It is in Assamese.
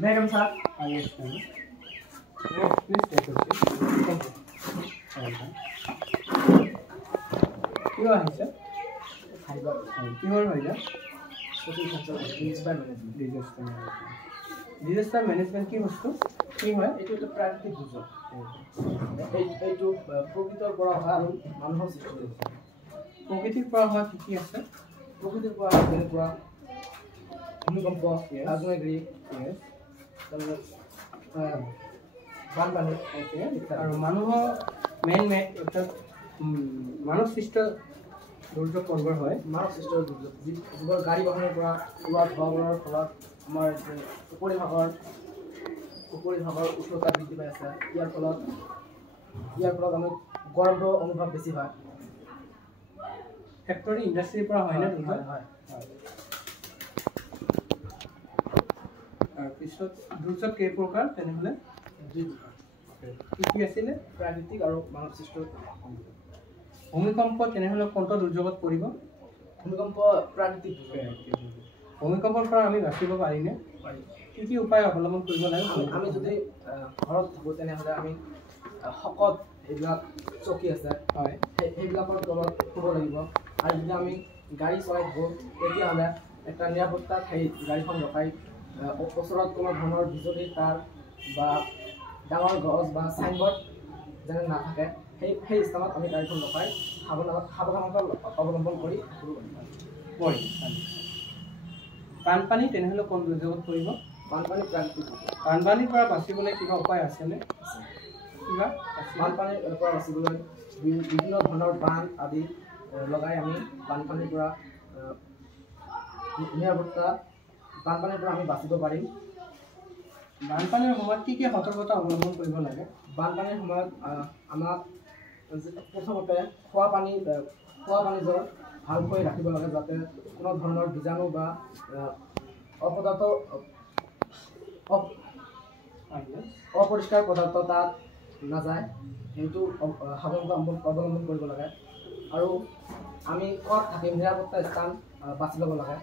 Welcome, sir. Yes, ma'am. Yes, please take a seat. Thank you. কিয় আহিছে? কিহৰ হয় যা? ডিজাস্টাৰ মেনেজমেণ্ট কি বস্তু? কি হয়? এইটো এটা প্ৰাকৃতিক দুৰ্যোগ। এইটো প্ৰকৃতিৰ পৰা অহা আৰু মানুহৰ সৃষ্টি হৈছে। প্ৰকৃতিৰ পৰা হোৱা কি আছে? প্ৰকৃতিৰ পৰা যেনেকুৱা ভূমিকম্প, আগ্নেয়গিৰি, বানপানী আৰু মানুহৰ মেইন মানৱ সৃষ্ট দুৰ্যোগ কোনবোৰ হয়? মানৱ সৃষ্ট দুৰ্যোগ যিবোৰ গাড়ী বাহনৰ পৰা ওলোৱা ধোঁৱাবোৰৰ ফলত আমাৰ উপৰিভাগৰ উষ্ণতা বৃদ্ধি পাই আছে। ইয়াৰ ফলত আমাৰ গৰমটো অনুভৱ বেছি হয়। ফেক্টৰী ইণ্ডাষ্ট্ৰীৰ পৰা হয়নে? হয়। তাৰপিছত দুৰ্যোগ কেই প্ৰকাৰ তেনেহ'লে? দুই প্ৰকাৰ। কি আছিলে? প্ৰাকৃতিক আৰু মানৱ সৃষ্ট। ভূমিকম্প তেনেহ'লে কোনটো দুৰ্যোগত পৰিব? ভূমিকম্প প্ৰাকৃতিক দুৰ্যোগ। ভূমিকম্পৰ পৰা আমি বাচিব পাৰিনে? পাৰি। কি উপায় অৱলম্বন কৰিব লাগে? আমি যদি ঘৰত থাকোঁ তেনেহ'লে আমি শকত এইবিলাক চকী আছে, হয়, সেইবিলাকৰ তলত শুব লাগিব। আৰু যদি আমি গাড়ী চলাই থাকোঁ তেতিয়াহ'লে এটা নিৰাপত্তা ঠাইত গাড়ীখন ৰখাই ওচৰত কোনো ধৰণৰ বিজুলীৰ তাঁৰ বা ডাঙৰ গছ বা চাইনবোৰ্ড যেনে নাথাকে সেই স্থানত আমি গাড়ীখন ৰখাই সাৱধানতা অৱলম্বন কৰি থাকিব পাৰিম। বানপানী তেনেহ'লে কোন দুৰ্যোগত পৰিব? বানপানী প্ৰাকৃতিক দুৰ্যোগ। বানপানীৰ পৰা বাচিবলৈ কিবা উপায় আছেনে? কিবা বানপানীৰ পৰা বাচিবলৈ বিভিন্ন ধৰণৰ বান্ধ আদি লগাই আমি বানপানীৰ পৰা আমি বাচিব পাৰিম। বানপানীৰ সময়ত কি সতৰ্কতা অৱলম্বন কৰিব লাগে? বানপানীৰ সময়ত আমাক প্ৰথমতে খোৱা পানী ভালকৈ ৰাখিব লাগে, যাতে কোনো ধৰণৰ বীজাণু বা অপৰিষ্কাৰ পদাৰ্থ তাত নাযায়, সেইটো সাৱধানতা অৱলম্বন কৰিব লাগে। আৰু আমি ক'ত থাকিম নিৰাপত্তা স্থান বাছি ল'ব লাগে।